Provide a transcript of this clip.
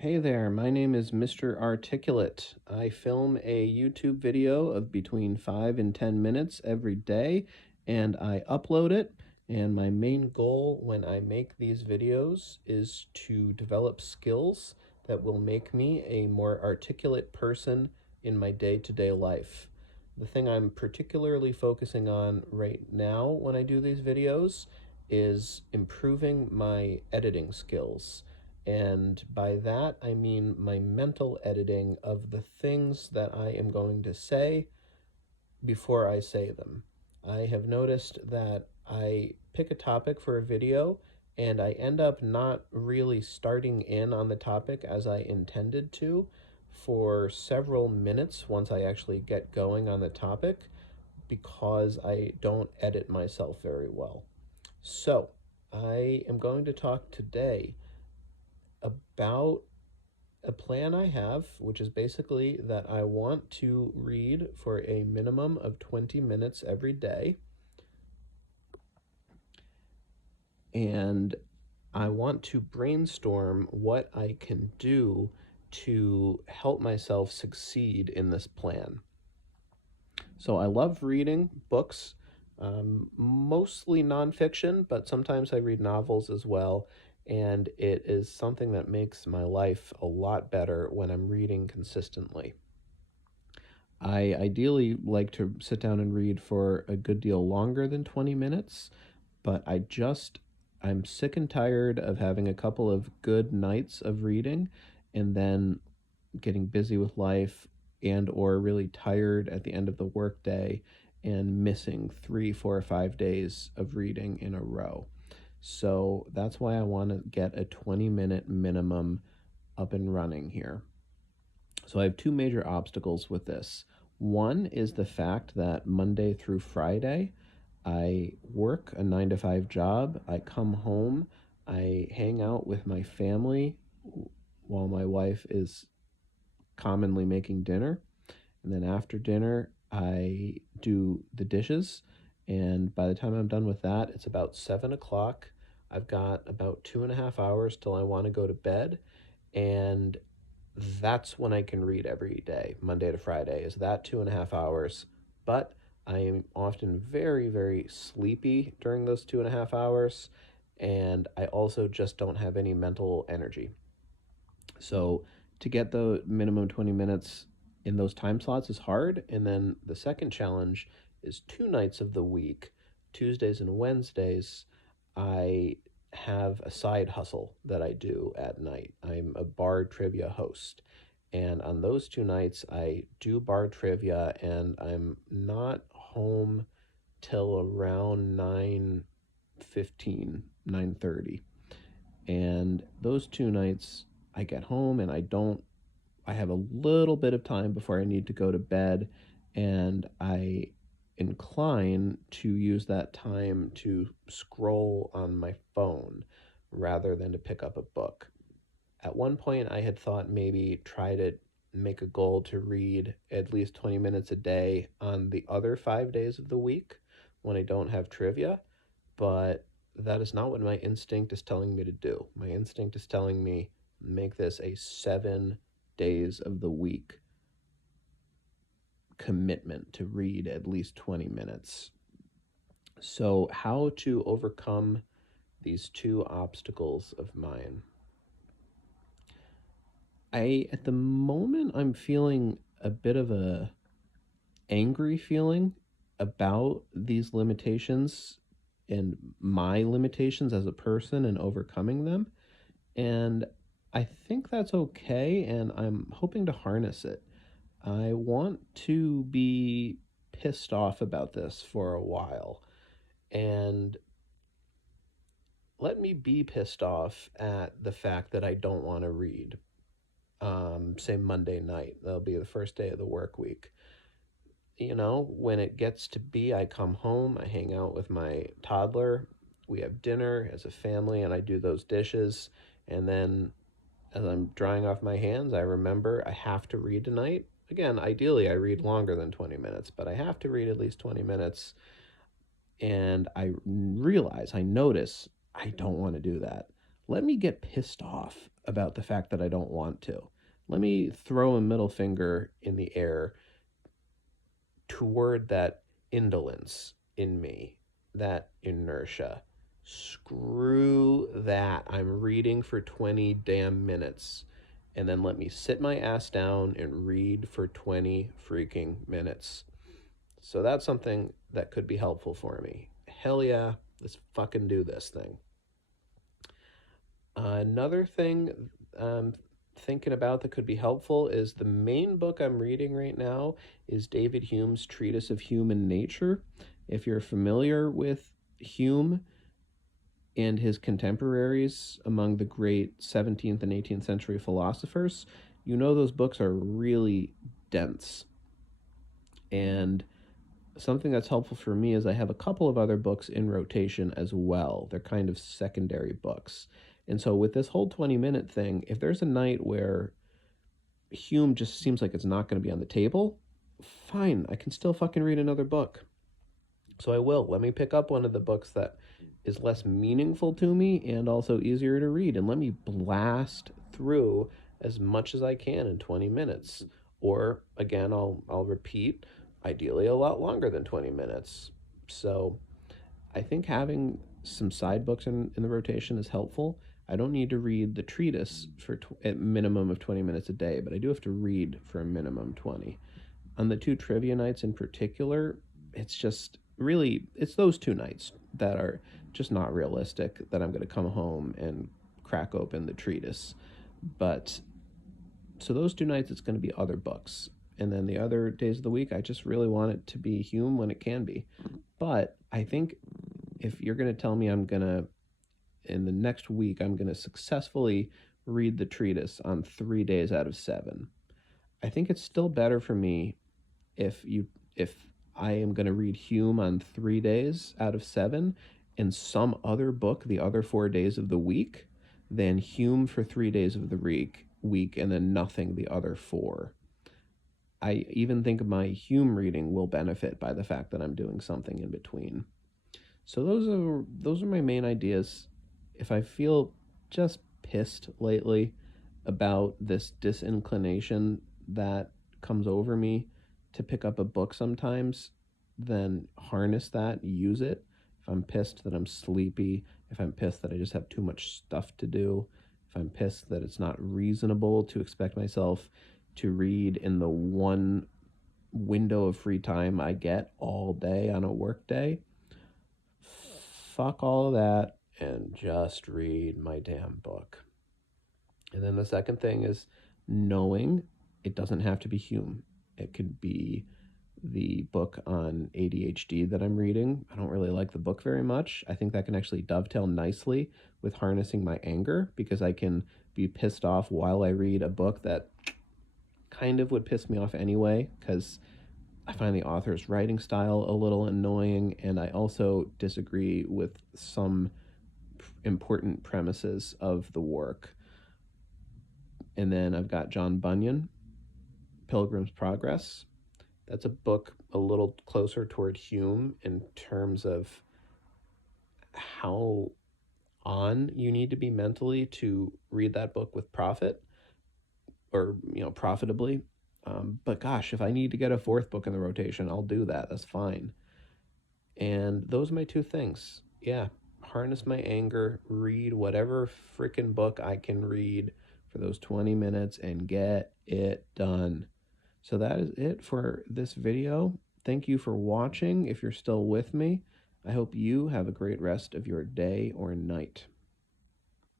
Hey there, my name is Mr. Articulate. I film a YouTube video of between 5 and 10 minutes every day, and I upload it. And my main goal when I make these videos is to develop skills that will make me a more articulate person in my day-to-day life. The thing I'm particularly focusing on right now when I do these videos is improving my editing skills. And by that, I mean my mental editing of the things that I am going to say before I say them. I have noticed that I pick a topic for a video and I end up not really starting in on the topic as I intended to for several minutes once I actually get going on the topic because I don't edit myself very well. So, I am going to talk today about a plan I have, which is basically that I want to read for a minimum of 20 minutes every day. And I want to brainstorm what I can do to help myself succeed in this plan. So I love reading books, mostly nonfiction, but sometimes I read novels as well. And it is something that makes my life a lot better when I'm reading consistently. I ideally like to sit down and read for a good deal longer than 20 minutes, but I'm sick and tired of having a couple of good nights of reading and then getting busy with life and or really tired at the end of the workday and missing 3, 4, or 5 days of reading in a row. So that's why I want to get a 20-minute minimum up and running here. So I have two major obstacles with this. One is the fact that Monday through Friday, I work a 9 to 5 job. I come home, I hang out with my family while my wife is commonly making dinner. And then after dinner, I do the dishes. And by the time I'm done with that, it's about 7 o'clock. I've got about 2.5 hours till I want to go to bed. And that's when I can read every day, Monday to Friday, is that 2.5 hours. But I am often very, very sleepy during those 2.5 hours. And I also just don't have any mental energy. So to get the minimum 20 minutes in those time slots is hard. And then the second challenge is 2 nights of the week, Tuesdays and Wednesdays, I have a side hustle that I do at night. I'm a bar trivia host. And on those 2 nights, I do bar trivia and I'm not home till around 9:15, 9:30. And those 2 nights, I get home and I have a little bit of time before I need to go to bed, and I incline to use that time to scroll on my phone rather than to pick up a book. At one point, I had thought maybe try to make a goal to read at least 20 minutes a day on the other 5 days of the week when I don't have trivia, but that is not what my instinct is telling me to do. My instinct is telling me make this a 7 days of the week commitment to read at least 20 minutes. So, how to overcome these two obstacles of mine? At the moment, I'm feeling a bit of a angry feeling about these limitations and my limitations as a person and overcoming them. And I think that's okay, and I'm hoping to harness it. I want to be pissed off about this for a while, and let me be pissed off at the fact that I don't want to read. Say Monday night, that'll be the first day of the work week. When it gets to be, I come home, I hang out with my toddler, we have dinner as a family, and I do those dishes. And then as I'm drying off my hands, I remember I have to read tonight. Again, ideally, I read longer than 20 minutes, but I have to read at least 20 minutes. And I notice I don't want to do that. let me get pissed off about the fact that I don't want to. Let me throw a middle finger in the air toward that indolence in me, that inertia. Screw that. I'm reading for 20 damn minutes. And then let me sit my ass down and read for 20 freaking minutes. So that's something that could be helpful for me. Hell yeah, let's fucking do this thing. Another thing I'm thinking about that could be helpful is the main book I'm reading right now is David Hume's Treatise of Human Nature. If you're familiar with Hume and his contemporaries among the great 17th and 18th century philosophers, you know those books are really dense. And something that's helpful for me is I have a couple of other books in rotation as well. They're kind of secondary books. And so with this whole 20-minute thing, if there's a night where Hume just seems like it's not going to be on the table, fine, I can still fucking read another book. So I will. Let me pick up one of the books that is less meaningful to me and also easier to read, and let me blast through as much as I can in 20 minutes. Or again, I'll repeat, ideally a lot longer than 20 minutes. So I think having some side books in the rotation is helpful. I don't need to read the treatise for at minimum of 20 minutes a day, but I do have to read for a minimum 20. On the two trivia nights in particular, it's just really, it's those two nights that are just not realistic that I'm going to come home and crack open the treatise. But so those two nights, it's going to be other books. And then the other days of the week, I just really want it to be Hume when it can be. But I think if you're going to tell me I'm going to, in the next week, I'm going to successfully read the treatise on 3 days out of 7, I think it's still better for me if I am going to read Hume on 3 days out of 7 and some other book the other 4 days of the week than Hume for 3 days of the week and then nothing the other 4. I even think my Hume reading will benefit by the fact that I'm doing something in between. So those are my main ideas. If I feel just pissed lately about this disinclination that comes over me to pick up a book sometimes, then harness that, use it. If I'm pissed that I'm sleepy, if I'm pissed that I just have too much stuff to do, if I'm pissed that it's not reasonable to expect myself to read in the one window of free time I get all day on a work day, fuck all of that and just read my damn book. And then the second thing is knowing it doesn't have to be Hume. It could be the book on ADHD that I'm reading. I don't really like the book very much. I think that can actually dovetail nicely with harnessing my anger, because I can be pissed off while I read a book that kind of would piss me off anyway, because I find the author's writing style a little annoying, and I also disagree with some important premises of the work. And then I've got John Bunyan, Pilgrim's Progress. That's a book a little closer toward Hume in terms of how on you need to be mentally to read that book with profit, or profitably. But gosh, if I need to get a fourth book in the rotation, I'll do that. That's fine. And those are my two things. Yeah, harness my anger, read whatever freaking book I can read for those 20 minutes and get it done. So that is it for this video. Thank you for watching if you're still with me. I hope you have a great rest of your day or night.